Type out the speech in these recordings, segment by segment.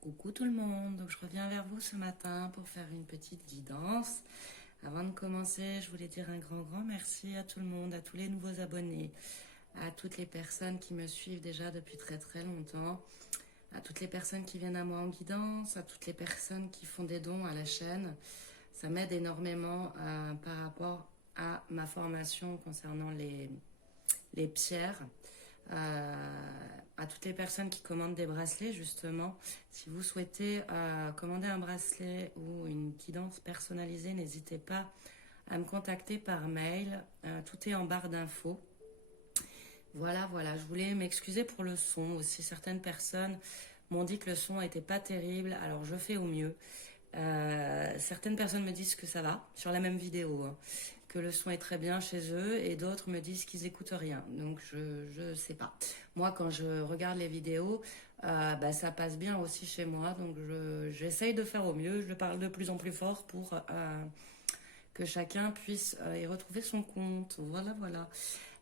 Coucou tout le monde, donc je reviens vers vous ce matin pour faire une petite guidance. Avant de commencer, je voulais dire un grand merci à tout le monde, à tous les nouveaux abonnés, à toutes les personnes qui me suivent déjà depuis très longtemps, à toutes les personnes qui viennent à moi en guidance, à toutes les personnes qui font des dons à la chaîne. Ça m'aide énormément par rapport à ma formation concernant les pierres. À toutes les personnes qui commandent des bracelets, justement, si vous souhaitez commander un bracelet ou une guidance personnalisée, n'hésitez pas à me contacter par mail. Tout est en barre d'infos. Voilà, je voulais m'excuser pour le son aussi. Certaines personnes m'ont dit que le son n'était pas terrible, alors je fais au mieux. Certaines personnes me disent que ça va, sur la même vidéo, hein, que le son est très bien chez eux, et d'autres me disent qu'ils n'écoutent rien. Donc je sais pas. Moi, quand je regarde les vidéos, ça passe bien aussi chez moi. Donc j'essaye de faire au mieux. Je parle de plus en plus fort pour que chacun puisse y retrouver son compte. Voilà.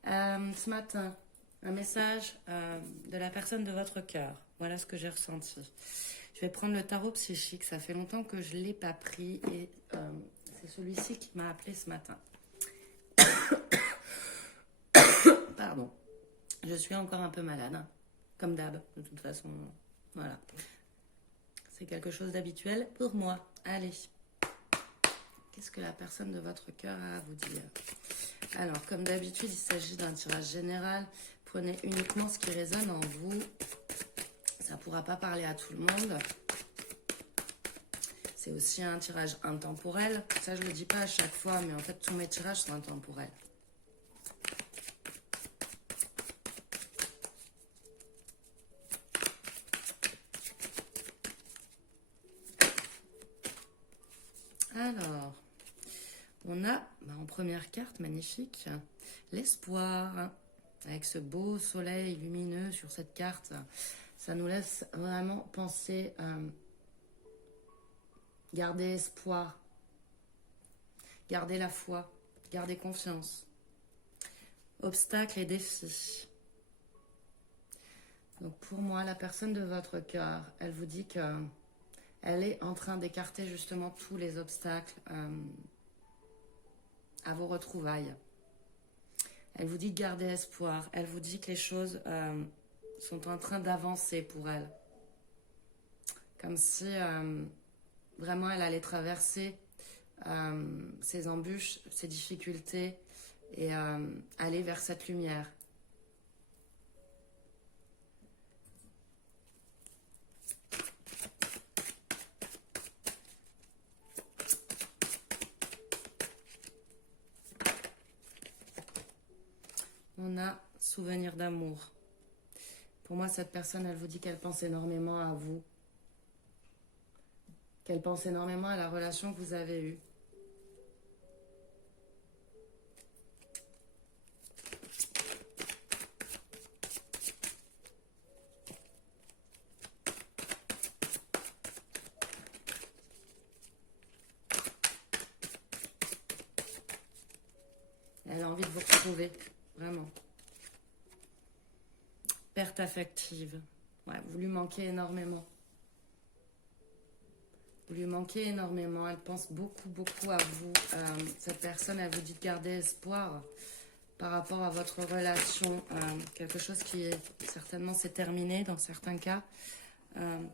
Ce matin, un message de la personne de votre cœur. Voilà ce que j'ai ressenti. Je vais prendre le tarot psychique. Ça fait longtemps que je ne l'ai pas pris et c'est celui-ci qui m'a appelé ce matin. Pardon. Je suis encore un peu malade, hein, comme d'hab, de toute façon. Voilà. C'est quelque chose d'habituel pour moi. Allez. Qu'est-ce que la personne de votre cœur a à vous dire? Alors, comme d'habitude, il s'agit d'un tirage général. Prenez uniquement ce qui résonne en vous. Ça ne pourra pas parler à tout le monde. C'est aussi un tirage intemporel. Ça, je ne le dis pas à chaque fois, mais en fait, tous mes tirages sont intemporels. Alors, on a en première carte, magnifique, l'espoir. Avec ce beau soleil lumineux sur cette carte, ça nous laisse vraiment penser garder espoir, garder la foi, garder confiance. Obstacles et défis. Donc pour moi, la personne de votre cœur, elle vous dit que elle est en train d'écarter justement tous les obstacles à vos retrouvailles. Elle vous dit de garder espoir. Elle vous dit que les choses sont en train d'avancer pour elle. Comme si vraiment elle allait traverser ses embûches, ses difficultés et aller vers cette lumière. On a souvenir d'amour. Pour moi, cette personne, elle vous dit qu'elle pense énormément à vous. Qu'elle pense énormément à la relation que vous avez eue. Elle a envie de vous retrouver, vraiment. Perte affective. Ouais, vous lui manquez énormément. Vous lui manquez énormément. Elle pense beaucoup à vous. Cette personne, elle vous dit de garder espoir par rapport à votre relation. Quelque chose qui certainement s'est terminé dans certains cas.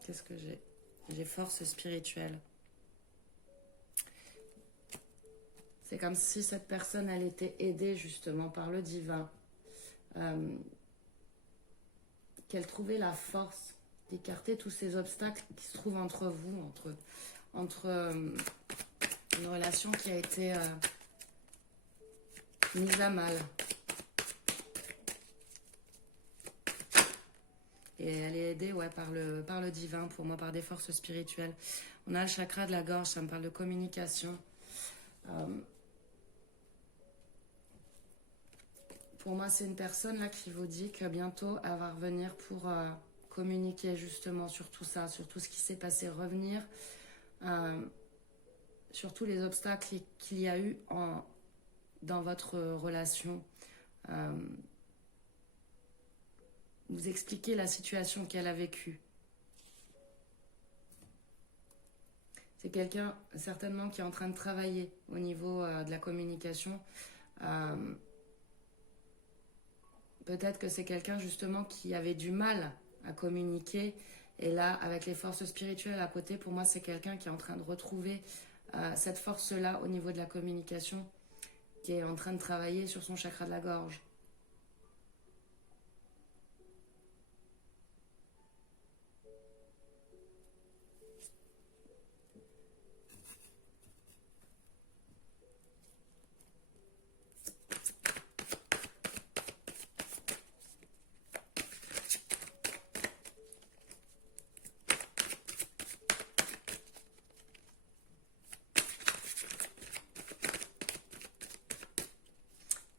Qu'est-ce que j'ai? J'ai force spirituelle. C'est comme si cette personne, elle était aidée justement par le divin. Qu'elle trouvait la force d'écarter tous ces obstacles qui se trouvent entre vous, entre une relation qui a été mise à mal. Et elle est aidée par le divin, pour moi, par des forces spirituelles. On a le chakra de la gorge, ça me parle de communication. Pour moi, c'est une personne là qui vous dit que bientôt, elle va revenir pour communiquer justement sur tout ça, sur tout ce qui s'est passé, revenir sur tous les obstacles qu'il y a eu dans votre relation. Vous expliquer la situation qu'elle a vécue. C'est quelqu'un certainement qui est en train de travailler au niveau de la communication. Peut-être que c'est quelqu'un justement qui avait du mal à communiquer. Et là, avec les forces spirituelles à côté, pour moi, c'est quelqu'un qui est en train de retrouver cette force-là au niveau de la communication, qui est en train de travailler sur son chakra de la gorge.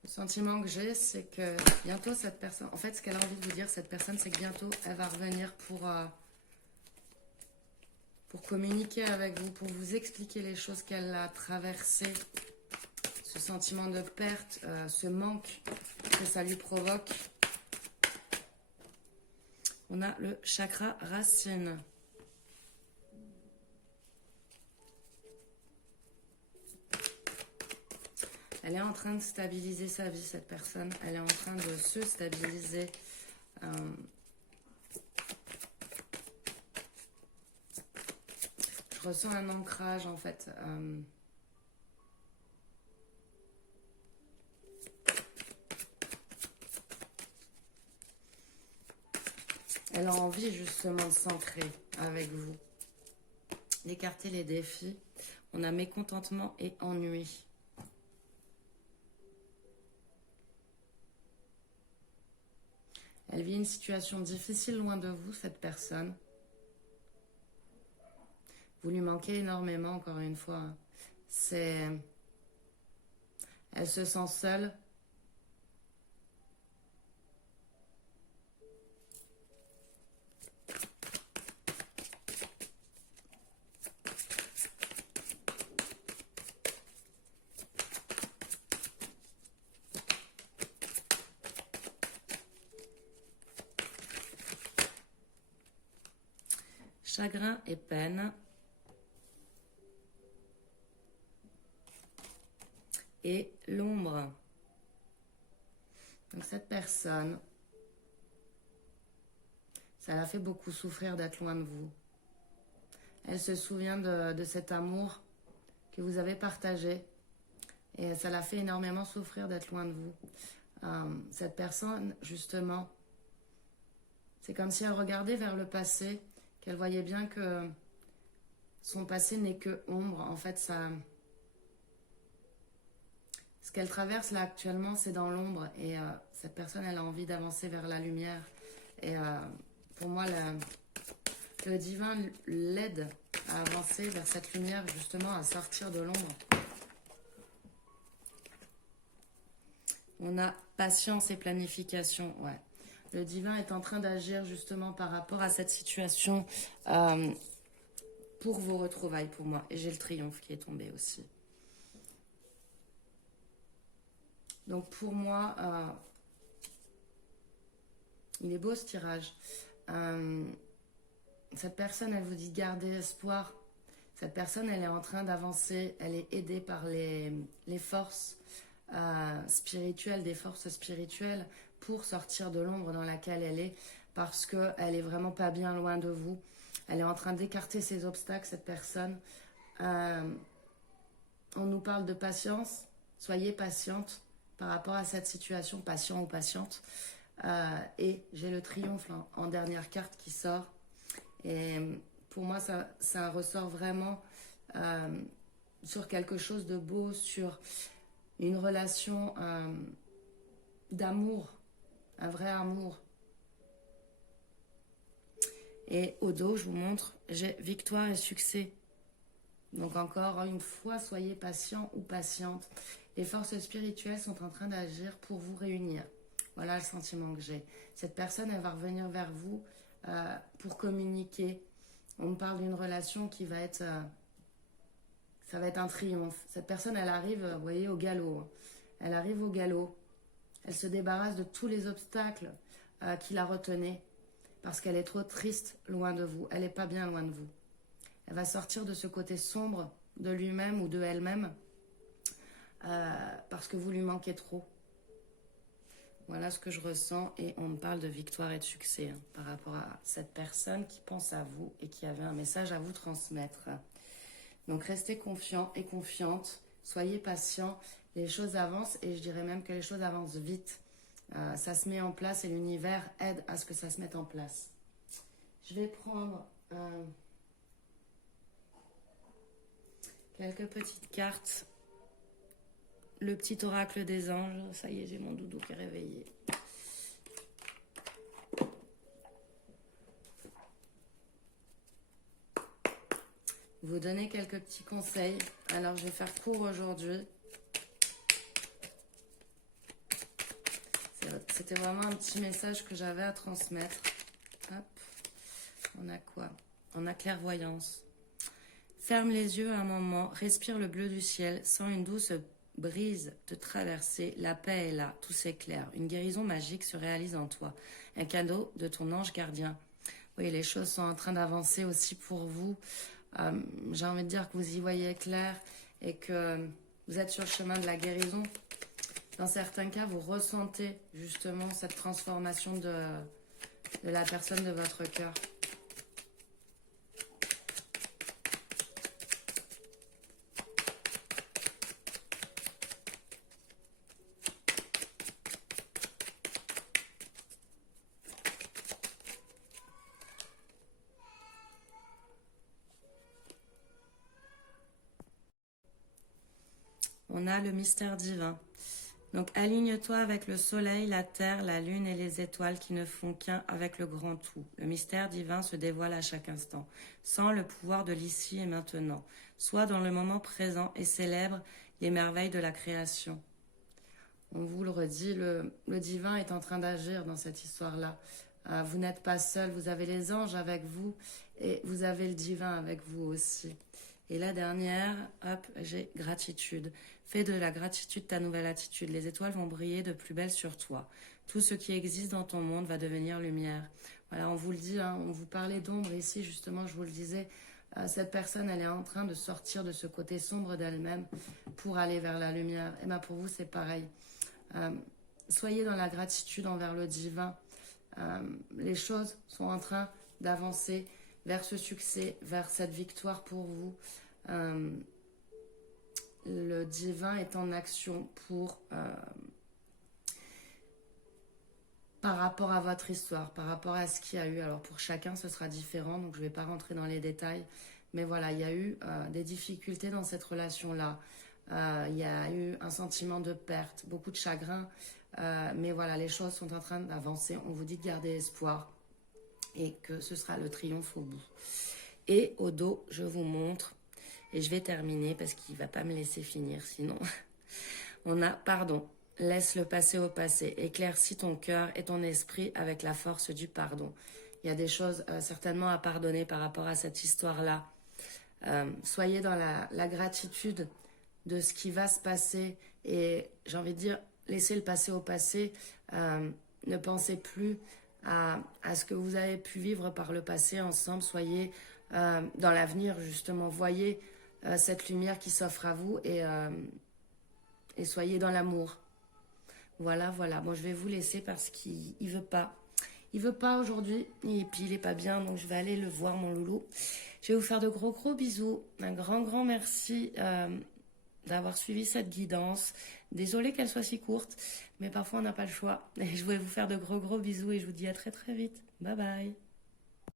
Le sentiment que j'ai, c'est que bientôt cette personne, en fait ce qu'elle a envie de vous dire, cette personne, c'est que bientôt elle va revenir pour communiquer avec vous, pour vous expliquer les choses qu'elle a traversées, ce sentiment de perte, ce manque que ça lui provoque. On a le chakra racine. Elle est en train de stabiliser sa vie, cette personne. Elle est en train de se stabiliser. Je ressens un ancrage, en fait. Elle a envie, justement, de s'ancrer avec vous. D'écarter les défis. On a mécontentement et ennui. Elle vit une situation difficile loin de vous, cette personne. Vous lui manquez énormément, encore une fois. Elle se sent seule. Chagrin et peine. Et l'ombre. Donc cette personne, ça l'a fait beaucoup souffrir d'être loin de vous. Elle se souvient de cet amour que vous avez partagé. Et ça l'a fait énormément souffrir d'être loin de vous. Cette personne, justement, c'est comme si elle regardait vers le passé, qu'elle voyait bien que son passé n'est que ombre. En fait, ce qu'elle traverse là actuellement, c'est dans l'ombre. Et cette personne, elle a envie d'avancer vers la lumière. Et pour moi, le divin l'aide à avancer vers cette lumière, justement, à sortir de l'ombre. On a patience et planification, ouais. Le divin est en train d'agir justement par rapport à cette situation pour vos retrouvailles, pour moi. Et j'ai le triomphe qui est tombé aussi. Donc pour moi, il est beau ce tirage. Cette personne, elle vous dit gardez espoir. Cette personne, elle est en train d'avancer. Elle est aidée par les forces spirituelles, des forces spirituelles, pour sortir de l'ombre dans laquelle elle est, parce qu'elle est vraiment pas bien loin de vous. Elle est en train d'écarter ses obstacles, cette personne. On nous parle de patience. Soyez patiente par rapport à cette situation, patient ou patiente. Et j'ai le triomphe en dernière carte qui sort. Et pour moi, ça ressort vraiment sur quelque chose de beau, sur une relation d'amour, un vrai amour. Et au dos, je vous montre, j'ai victoire et succès. Donc encore une fois, soyez patient ou patiente. Les forces spirituelles sont en train d'agir pour vous réunir. Voilà le sentiment que j'ai. Cette personne, elle va revenir vers vous pour communiquer. On me parle d'une relation qui va être... ça va être un triomphe. Cette personne, elle arrive, vous voyez, au galop. Elle arrive au galop. Elle se débarrasse de tous les obstacles qui la retenaient parce qu'elle est trop triste loin de vous. Elle n'est pas bien loin de vous. elle va sortir de ce côté sombre de lui-même ou de elle-même parce que vous lui manquez trop. Voilà ce que je ressens et on me parle de victoire et de succès par rapport à cette personne qui pense à vous et qui avait un message à vous transmettre. Donc restez confiants et confiantes, soyez patients, les choses avancent et je dirais même que les choses avancent vite. Ça se met en place et l'univers aide à ce que ça se mette en place. Je vais prendre quelques petites cartes. Le petit oracle des anges. Ça y est, j'ai mon doudou qui est réveillé. Vous donner quelques petits conseils. Alors, je vais faire court aujourd'hui. C'était vraiment un petit message que j'avais à transmettre. Hop. On a quoi? On a clairvoyance. Ferme les yeux un moment, respire le bleu du ciel, sens une douce brise te traverser, la paix est là, tout s'éclaire, une guérison magique se réalise en toi, un cadeau de ton ange gardien. Oui, les choses sont en train d'avancer aussi pour vous. J'ai envie de dire que vous y voyez clair et que vous êtes sur le chemin de la guérison. Dans certains cas, vous ressentez justement cette transformation de la personne de votre cœur. On a le mystère divin. Donc, aligne-toi avec le soleil, la terre, la lune et les étoiles qui ne font qu'un avec le grand tout. Le mystère divin se dévoile à chaque instant. Sens le pouvoir de l'ici et maintenant. Sois dans le moment présent et célèbre les merveilles de la création. On vous le redit, le divin est en train d'agir dans cette histoire-là. Vous n'êtes pas seul, vous avez les anges avec vous et vous avez le divin avec vous aussi. Et la dernière, hop, j'ai gratitude. Fais de la gratitude ta nouvelle attitude. Les étoiles vont briller de plus belle sur toi. Tout ce qui existe dans ton monde va devenir lumière. Voilà, on vous le dit, on vous parlait d'ombre ici, justement, je vous le disais. Cette personne, elle est en train de sortir de ce côté sombre d'elle-même pour aller vers la lumière. Et bien pour vous, c'est pareil. Soyez dans la gratitude envers le divin. Les choses sont en train d'avancer vers ce succès, vers cette victoire pour vous. Le divin est en action par rapport à votre histoire, par rapport à ce qu'il y a eu. Alors pour chacun, ce sera différent, donc je ne vais pas rentrer dans les détails. Mais voilà, il y a eu des difficultés dans cette relation-là. Il y a eu un sentiment de perte, beaucoup de chagrin. Mais voilà, les choses sont en train d'avancer. On vous dit de garder espoir et que ce sera le triomphe au bout. Et au dos, je vous montre, et je vais terminer parce qu'il ne va pas me laisser finir sinon. On a, pardon, laisse le passé au passé, éclaircis ton cœur et ton esprit avec la force du pardon. Il y a des choses certainement à pardonner par rapport à cette histoire-là. Soyez dans la gratitude de ce qui va se passer et j'ai envie de dire, laissez le passé au passé. Ne pensez plus à ce que vous avez pu vivre par le passé ensemble. Soyez dans l'avenir, justement. Voyez cette lumière qui s'offre à vous et soyez dans l'amour. Voilà, voilà. Bon, je vais vous laisser parce qu'il ne veut pas. Il veut pas aujourd'hui et puis il est pas bien, donc je vais aller le voir, mon loulou. Je vais vous faire de gros gros bisous. Un grand merci d'avoir suivi cette guidance. Désolée qu'elle soit si courte, mais parfois on n'a pas le choix. Et je voulais vous faire de gros bisous et je vous dis à très vite. Bye bye.